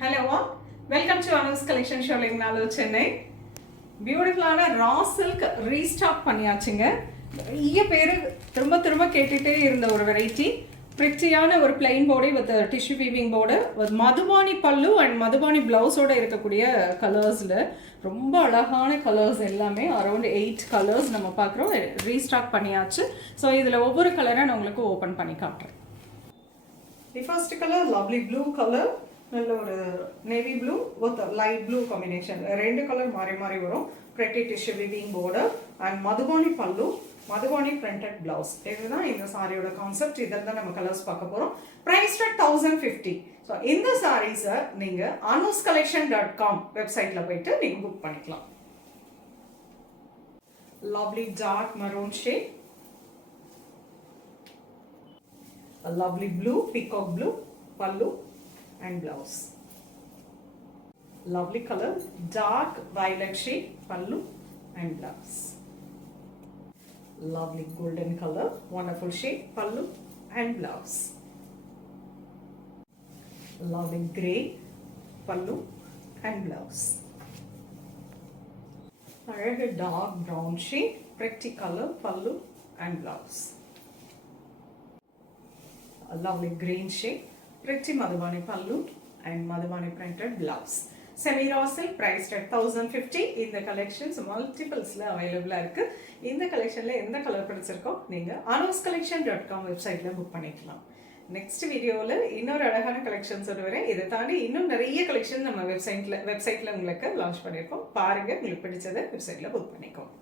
Hello all, welcome to Anu's Collection Showing Nalur Chennai. பியூட்டிஃபுல்லான ரா silk restock பண்ணியாச்சுங்க. நிறைய பேர் திரும்ப கேட்டுகிட்டே இருந்த ஒரு வெரைட்டி, பிரிட்டியான ஒரு plain body with tissue weaving board with Madhubani பல்லு அண்ட் மதுபானி பிளவுஸோடு இருக்கக்கூடிய கலர்ஸில் ரொம்ப அழகான கலர்ஸ் எல்லாமே அரௌண்ட் 8 கலர்ஸ் நம்ம பார்க்குறோம். ரீஸ்டாக் பண்ணியாச்சு. ஸோ இதில் ஒவ்வொரு கலரை நான் உங்களுக்கு ஓப்பன் பண்ணி காட்டுறேன். The first colour lovely blue colour, நல்ல ஒரு navy blue with light blue combination, ரெண்டு கலர் மாறி வரும். Pretty tissue weaving border and Madhubani பல்லு, மதுபானி பிரிண்டட் பிளவுஸ். இதுதான் இந்த சாரியோட கான்செப்ட். இதில் தான் நம்ம கலர்ஸ் பார்க்க போகிறோம். ப்ரைஸ் 1050. ஸோ இந்த சாரீஸை நீங்கள் anuscollection.com வெப்சைட்டில் போயிட்டு நீங்கள் புக் பண்ணிக்கலாம். Lovely dark maroon shade, lovely blue peacock blue pallu and blouse. Lovely color, dark violet shade, pallu and blouse. Lovely golden color, wonderful shade, pallu and blouse. Lovely grey, pallu and blouse. Another dark brown shade, pretty color, pallu and blouse. A lovely green shade, pretty Madhubani pallu and Madhubani printed blouse. Semi-raw silk priced at 1050. In the collections multiples available இருக்கு. இந்த கலெக்ஷன்ல எந்த colour பிடிச்சிருக்கோ நீங்க anuscollection.com வெப்சைட்ல book பண்ணிக்கலாம். Next வீடியோவில் இன்னொரு அழகான கலெக்ஷன்ஸ் வரேன். இதை தாண்டி இன்னும் நிறைய கலெக்ஷன் நம்ம வெப்சைட்ல உங்களுக்கு லான்ச் பண்ணியிருக்கோம். பாருங்க, உங்களுக்கு பிடிச்சதை வெப்சைட்ல புக் பண்ணிக்கோங்க.